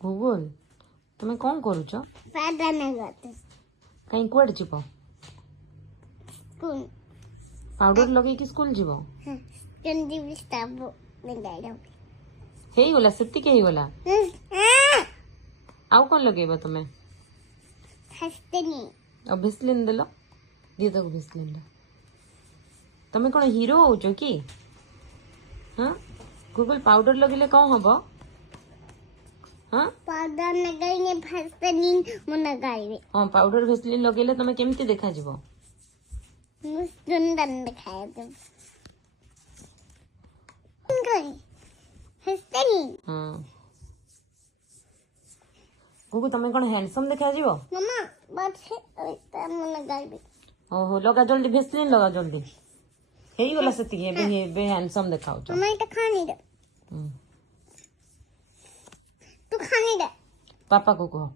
गुगुल तुम्हें कौन करूच कहीं कुआड़े जीव पाउडर लगे कि स्कूल जीव हेगला से हेगला आउ कौन लगेब तुम्हें और भेसलिन देल दिए तक भेसलिन तमें कौन हीरो होच कि हाँ गुगुल पाउडर लगे कौन हम हाँ पाउडर लगाइने भेसलिन मु लगाइबे हाँ पाउडर भेसलिन लगेले तमें केमती देखा जीवो मु सुंदर दिखाए दे भेसलिन हाँ गुगु तमें कौन हैंडसम देखा जीवो मम्मा बात है मु लगाइबे ओहो लगा जल्दी भेसलिन लगा जल्दी हेगला से बे हैंडसम देखा मम्मा इटा खानी दे तू खानी दे पापा को कहो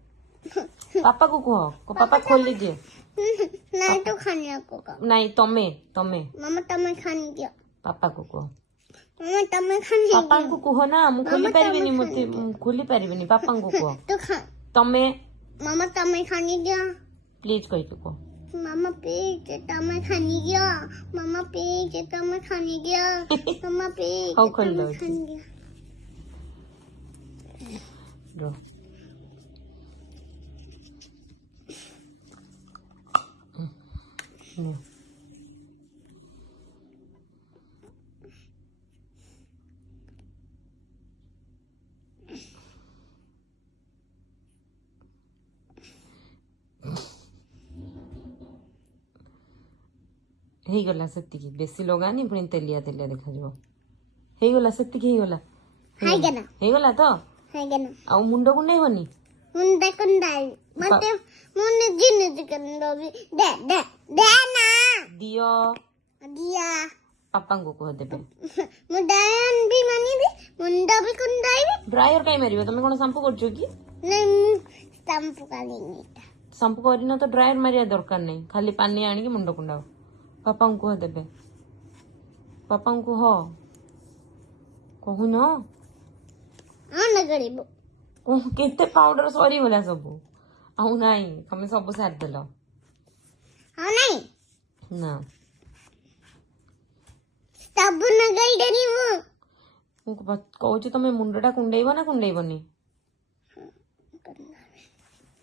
पापा खोल लीजिए नहीं तो खाने को नहीं तमे मम्मा तमे खानी दियो पापा को कहो मम्मा तमे खानी पापा को कहो ना मु खोली परिबिनी मते खोली परिबिनी पापा को कहो तू खा तमे मम्मा तमे खानी दियो प्लीज कहि को मम्मा प्लीज तमे खानी दियो मम्मा प्लीज तमे खानी दियो मम्मा प्लीज हाउ खोल दो खानी दियो रो हेगला सेतिकी बेसी लगानी पुणी तेलिया तेलिया देखा जीवो हेगला सेतिकी हेगला तो आ मुंड कुंडे बनी मुंडा कुंडाई मते मुने जिने कंडो भी दे ना दियो दिया पापा को कह देबे मुंडान भी मानी भी मुंडा भी कुंडाई भी ड्रायर कहीं मारिबो तमे कोन शैम्पू करछो कि नहीं शैम्पू का नहीं शैम्पू करिना तो ड्रायर मारिया दरकार नहीं खाली पानी आनी के मुंड कुंडाओ पापा को कह देबे पापा को हो कहू न आना गरीब केते पाउडर सरी होला सब आउ नाही तमे सब साथ देलो हाँ नहीं ना तब न गई देनी मु कहू तमे मुंडटा कुंडेइबो ना कुंडेइबोनी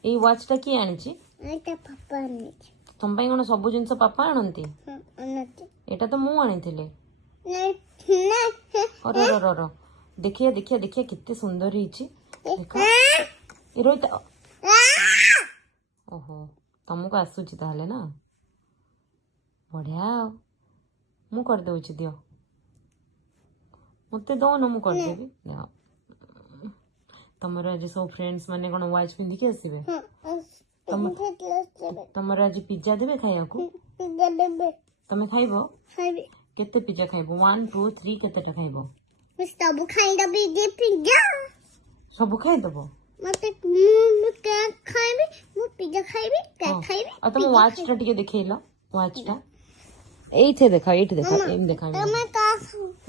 ए वॉच टा की आनी छी आइता पापा ने तुम ପାଇଁ कोन सब जिंस पापा आनंती अनते एटा तो मु आनीथिले नहीं नहीं अरे रो रो देखिए देखिए देखिए कितने सुंदर हिची देखो ए रोहित ओहो तुमको आसुची ताहले ना बढ़िया मु कर दउची दियो मते दो न मु कर देबी तमर आज सब फ्रेंड्स माने कोन वॉच पिंदी के आसीबे तमर आज पिज्जा देबे खाया को पिज्जा देबे तमे खाइबो खाइबे केते पिज्जा खाइबो 1 2 3 केतेटा खाइबो सब खाइदा भी दे पिज्जा सब खाइ दबो मते मु क्या खाइबे मु पिज्जा खाइबे क्या खाइबे आ तमे वॉच टा टिके देखैलो वॉच टा एइथे देखा एम देखा तमे का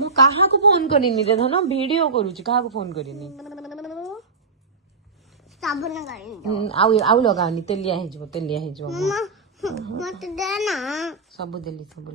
मु काहा को फोन करिनी रे धन वीडियो करूची काहा को फोन करिनी साबुन गाड़ी आउ लगानी तेलिया हे जो मम्मा मत देना सब देली सब